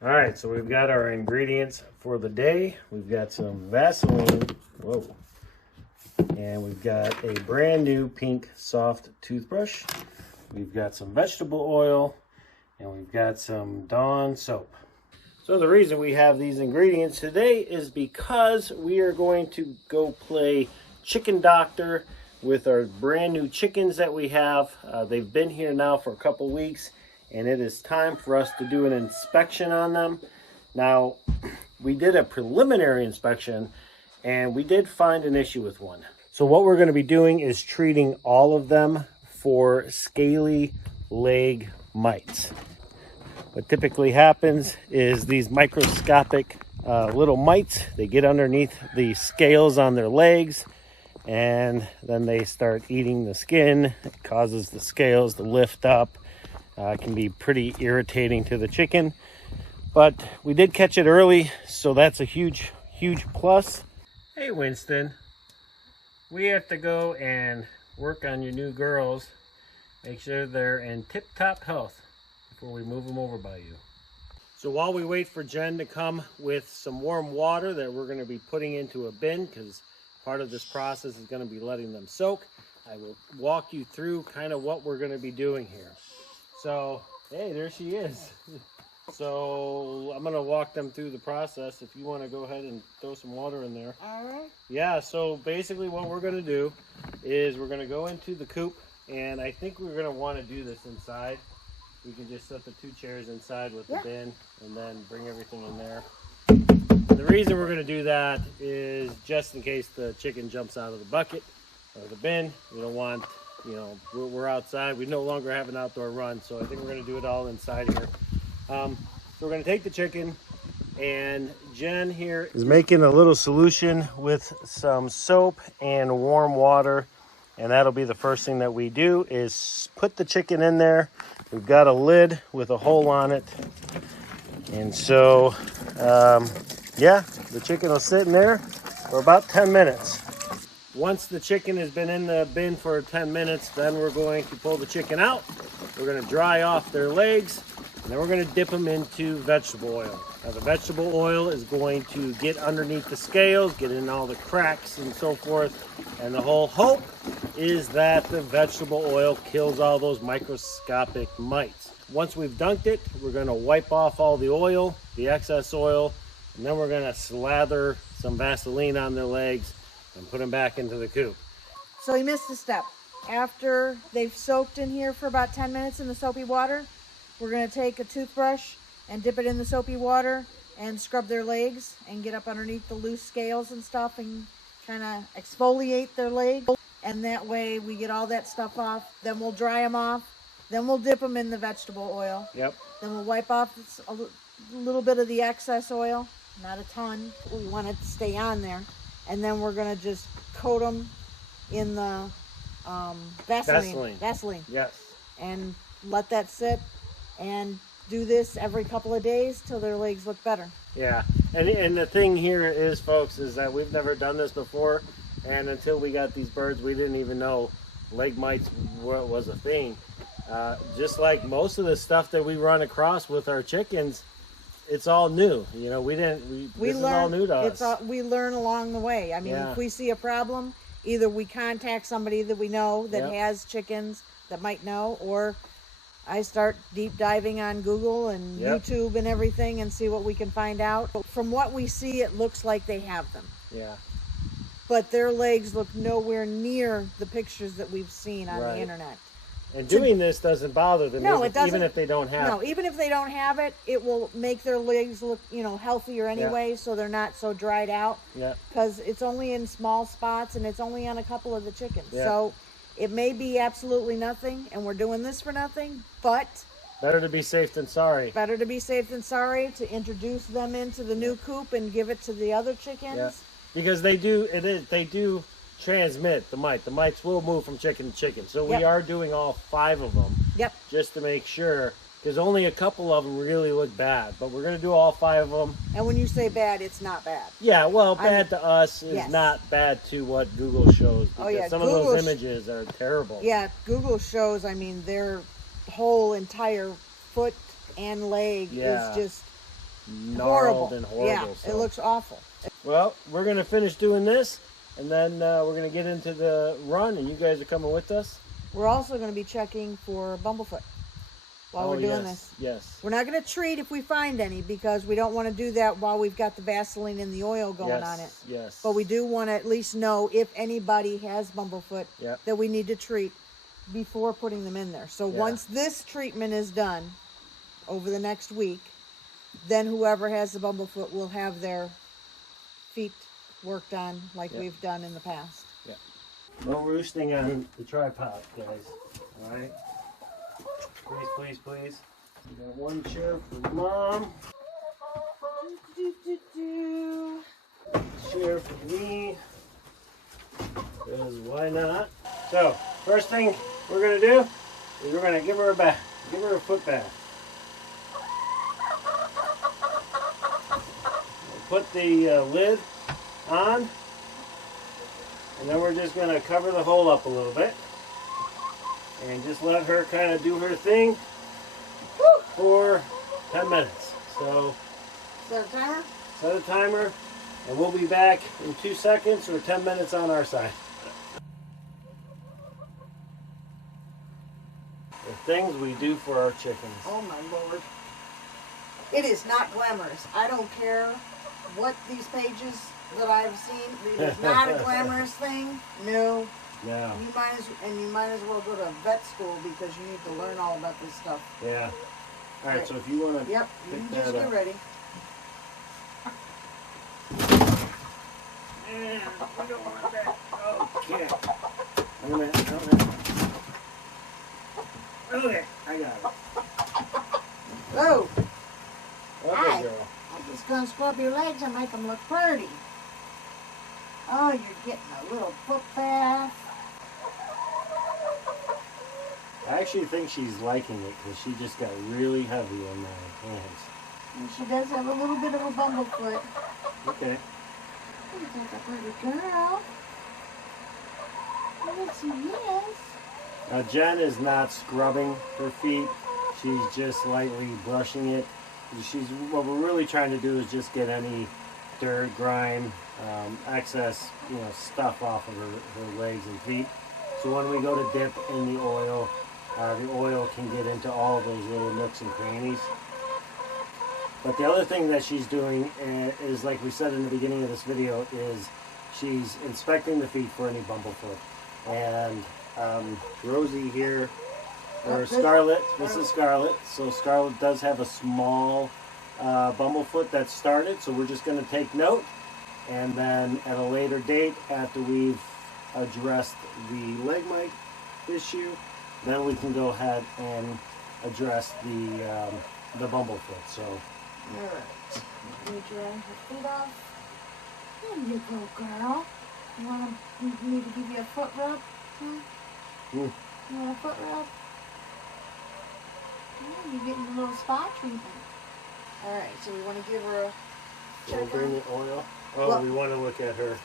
All right, so we've got our ingredients for the day. We've got some Vaseline, whoa, and we've got a brand new pink soft toothbrush. We've got some vegetable oil, and we've got some Dawn soap. So the reason we have these ingredients today is because we are going to go play chicken doctor with our brand new chickens that we have. They've been here now for a couple weeks, and it is time for us to do an inspection on them. Now, we did a preliminary inspection, and we did find an issue with one. So what we're going to be doing is treating all of them for Scaley Leg Mites. What typically happens is these microscopic little mites, they get underneath the scales on their legs, and then they start eating the skin. It causes the scales to lift up. It can be pretty irritating to the chicken, but we did catch it early, so that's a huge plus. Hey Winston, we have to go and work on your new girls, make sure they're in tip-top health before we move them over by you. So while we wait for Jen to come with some warm water that we're going to be putting into a bin, because part of this process is going to be letting them soak, I will walk you through kind of what we're going to be doing here. So, hey, there she is. So I'm going to walk them through the process. If you want to go ahead and throw some water in there. All right. Yeah, so basically what we're going to do is we're going to go into the coop, and I think we're going to want to do this inside. We can just set the 2 chairs inside with the bin and then bring everything in there. The reason we're going to do that is just in case the chicken jumps out of the bucket or the bin. We don't want, you know, we're outside. We no longer have an outdoor run, so I think we're going to do it all inside here. So we're going to take the chicken, and Jen here is making a little solution with some soap and warm water, and that'll be the first thing that we do is put the chicken in there. We've got a lid with a hole on it, and so yeah, the chicken will sit in there for about 10 minutes. Once the chicken has been in the bin for 10 minutes, then we're going to pull the chicken out. We're going to dry off their legs, and then we're going to dip them into vegetable oil. Now the vegetable oil is going to get underneath the scales, get in all the cracks and so forth. And the whole hope is that the vegetable oil kills all those microscopic mites. Once we've dunked it, we're going to wipe off all the oil, the excess oil, and then we're going to slather some Vaseline on their legs and put them back into the coop. So you missed a step. After they've soaked in here for about 10 minutes in the soapy water, we're going to take a toothbrush and dip it in the soapy water and scrub their legs and get up underneath the loose scales and stuff and kind of exfoliate their legs. And that way we get all that stuff off. Then we'll dry them off. Then we'll dip them in the vegetable oil. Yep. Then we'll wipe off a little bit of the excess oil, not a ton. We want it to stay on there. And then we're going to just coat them in the Vaseline. Yes. And let that sit and do this every couple of days till their legs look better. Yeah, and the thing here is, folks, is that we've never done this before, and until we got these birds, we didn't even know leg mites was a thing. Just like most of the stuff that we run across with our chickens, it's all new. You know, this is all new to us. We learn along the way. I mean, if we see a problem, either we contact somebody that we know that has chickens that might know, or I start deep diving on Google and YouTube and everything and see what we can find out. From what we see, it looks like they have them. Yeah. But their legs look nowhere near the pictures that we've seen on the internet. And doing this doesn't bother them, no, it doesn't, even if they don't have it. No, even if they don't have it, it will make their legs look, you know, healthier anyway, so they're not so dried out. Yeah. Because it's only in small spots and it's only on a couple of the chickens. Yeah. So it may be absolutely nothing, and we're doing this for nothing, but better to be safe than sorry. Better to be safe than sorry, to introduce them into the new coop and give it to the other chickens. Yeah. Because they do transmit the mite. The mites will move from chicken to chicken. So we are doing all 5 of them. Yep. Just to make sure, because only a couple of them really look bad, but we're going to do all 5 of them. And when you say bad, it's not bad. Yeah, well, bad to us is not bad to what Google shows. Because some of those images are terrible. Yeah, Google shows, I mean, their whole entire foot and leg is just gnarled and horrible. Yeah, so. it looks awful. Well, we're going to finish doing this, and then we're going to get into the run, and you guys are coming with us. We're also going to be checking for bumblefoot while we're doing this. Yes. We're not going to treat if we find any, because we don't want to do that while we've got the Vaseline and the oil going on it. Yes. But we do want to at least know if anybody has bumblefoot that we need to treat before putting them in there. So once this treatment is done over the next week, then whoever has the bumblefoot will have their feet worked on like we've done in the past. Yeah. No roosting on the tripod, guys. All right. Please, please, please. We got one chair for Mom. Chair for me. Because why not? So, first thing we're gonna do is we're gonna give her a bath. Give her a foot bath. We'll put the lid on, and then we're just gonna cover the hole up a little bit. And just let her kind of do her thing for 10 minutes. So Set a timer? Set a timer, and we'll be back in 2 seconds or 10 minutes on our side. The things we do for our chickens. Oh my Lord. It is not glamorous. I don't care what these pages that I've seen. It is not a glamorous thing. No. Yeah. You might as well go to vet school because you need to learn all about this stuff. Yeah. All right. So if you want to. Yep. You can just get ready. Yeah, we don't want that. Okay. I'm gonna. Okay. I got it. Oh. Okay, Hi. girl. I'm just gonna scrub your legs and make them look pretty. Oh, you're getting a little foot bath. I actually think she's liking it because she just got really heavy in my hands. And she does have a little bit of a bumblefoot. Okay. That's a pretty girl. Yes, she is. Now Jen is not scrubbing her feet. She's just lightly brushing it. What we're really trying to do is just get any dirt, grime, excess, stuff off of her legs and feet. So when we go to dip in the oil can get into all those little nooks and crannies. But the other thing that she's doing is, like we said in the beginning of this video, is she's inspecting the feet for any bumblefoot. And Rosie here, or Scarlet, this is Scarlet. So Scarlet does have a small bumblefoot that started. So we're just going to take note. And then at a later date, after we've addressed the leg mite issue, then we can go ahead and address the bumblefoot. So. Alright. Let me dry her feet off. There you go, girl. You want me to give you a foot rub? Huh? You want a foot rub? Yeah, you're getting a little spa treatment. Alright, so we want to give her a check We'll bring the oil. Oh, well, we want to look at her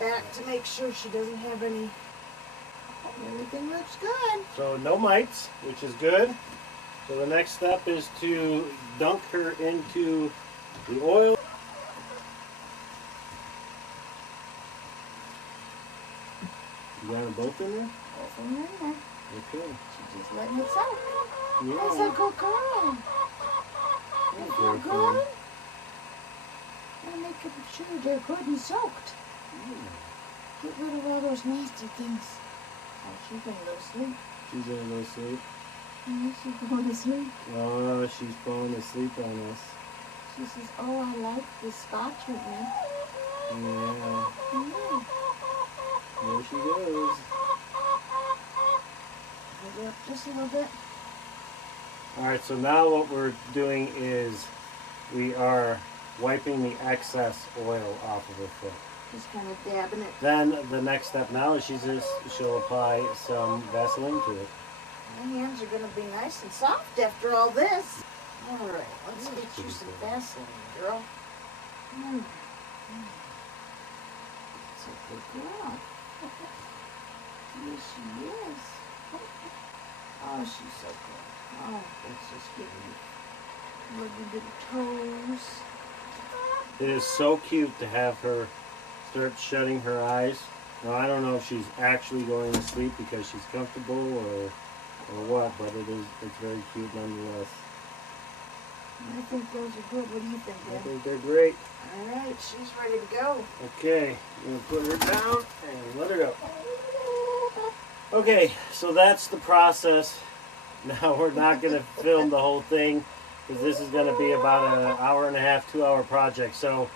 back to make sure she doesn't have any. Everything looks good. So no mites, which is good. So the next step is to dunk her into the oil. You got them both in there? Both in there. Okay. She's just letting it soak. Yeah. That's a good girl. That's so good. Gotta make sure they're good and soaked. Get rid of all those nasty things. Oh, she's gonna go to sleep. She's gonna go to sleep. Yeah, she's going to sleep. Oh, she's falling asleep on us. She says, oh, I like this spa treatment. Yeah. Yeah. There she goes. Maybe up just a little bit. Alright, so now what we're doing is we are wiping the excess oil off of her foot. Just kind of dabbing it. Then the next step now is she'll apply some Vaseline to it. My hands are going to be nice and soft after all this. All right, let's get you some Vaseline, girl. That's a good girl. Yes, she is. Oh, she's so good. Oh, that's just giving me Look at the toes. It is so cute to have her start shutting her eyes. Now, I don't know if she's actually going to sleep because she's comfortable or what, but it's very cute nonetheless. I think those are good. What do you think, I Dad? think they're great. All right, she's ready to go. Okay, I'm going to put her down and let her go. Okay, so that's the process. Now we're not going to film the whole thing because this is going to be about an hour and a half, 2-hour project. So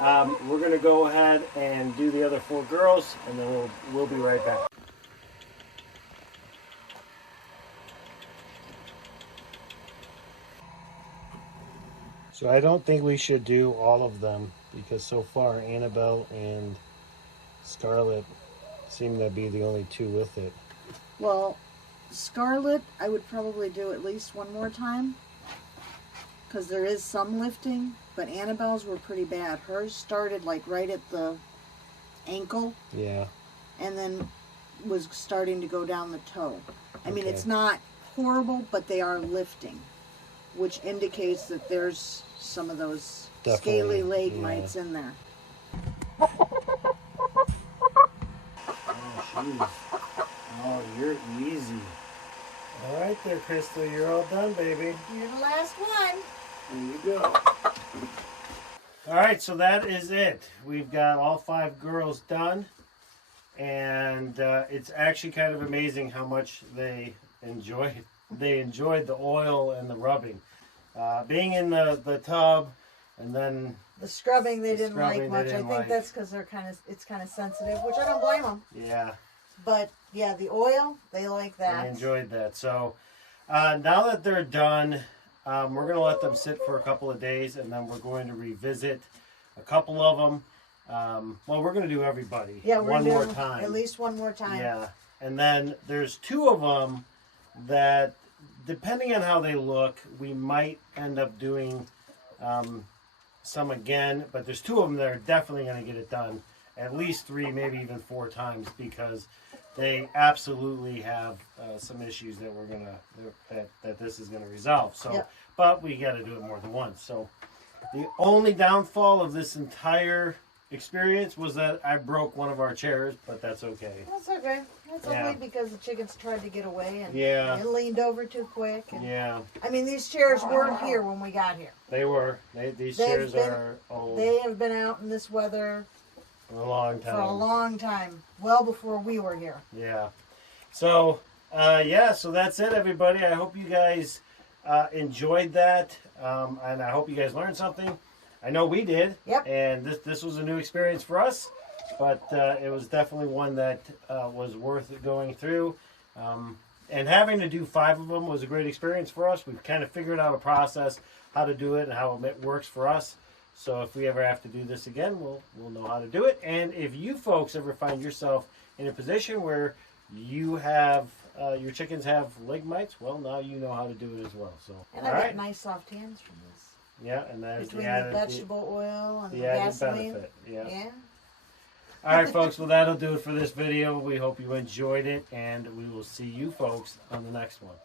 we're going to go ahead and do the other 4 girls, and then we'll be right back. So I don't think we should do all of them because so far Annabelle and Scarlett seem to be the only 2 with it. Well, Scarlet, I would probably do at least one more time because there is some lifting, but Annabelle's were pretty bad. Hers started like right at the ankle. Yeah. And then was starting to go down the toe. I mean, Okay. it's not horrible, but they are lifting, which indicates that there's some of those Definitely, scaly leg yeah. mites in there. Oh, you're easy. All right there, Crystal. You're all done, baby. You're the last one. There you go. All right, so that is it. We've got all 5 girls done. And it's actually kind of amazing how much they enjoyed the oil and the rubbing. Being in the tub and then The scrubbing they didn't scrubbing like they much. didn't I think like. that's because it's kind of sensitive, which I don't blame them. yeah. But yeah, the oil, they like that. I enjoyed that. So now that they're done, we're going to let them sit for a couple of days, and then we're going to revisit a couple of them. Well, we're going to do everybody one more time. At least one more time. Yeah. And then there's 2 of them that, depending on how they look, we might end up doing some again. But there's 2 of them that are definitely going to get it done at least 3, maybe even 4 times because they absolutely have some issues that we're gonna that this is gonna resolve. So, Yep. But we got to do it more than once. So, the only downfall of this entire experience was that I broke one of our chairs, but that's okay. That's okay. That's Yeah. only because the chickens tried to get away and Yeah. it leaned over too quick. And, Yeah, I mean, these chairs weren't here when we got here. they were. These They've chairs been- are old They have been out in this weather for a long time. for a long time, well before we were here. Yeah. So, so that's it, everybody. I hope you guys enjoyed that, and I hope you guys learned something. I know we did. Yep. And this was a new experience for us, but it was definitely one that was worth going through. And having to do 5 of them was a great experience for us. We've kind of figured out a process, how to do it, and how it works for us. So if we ever have to do this again, we'll know how to do it. And if you folks ever find yourself in a position where you have your chickens have leg mites, well, now you know how to do it as well. So And all I got right, nice soft hands from this. yeah, and there's Between the added the vegetable oil and the added gasoline. benefit. Yeah. Yeah. All right, folks. Well, that'll do it for this video. We hope you enjoyed it, and we will see you folks on the next one.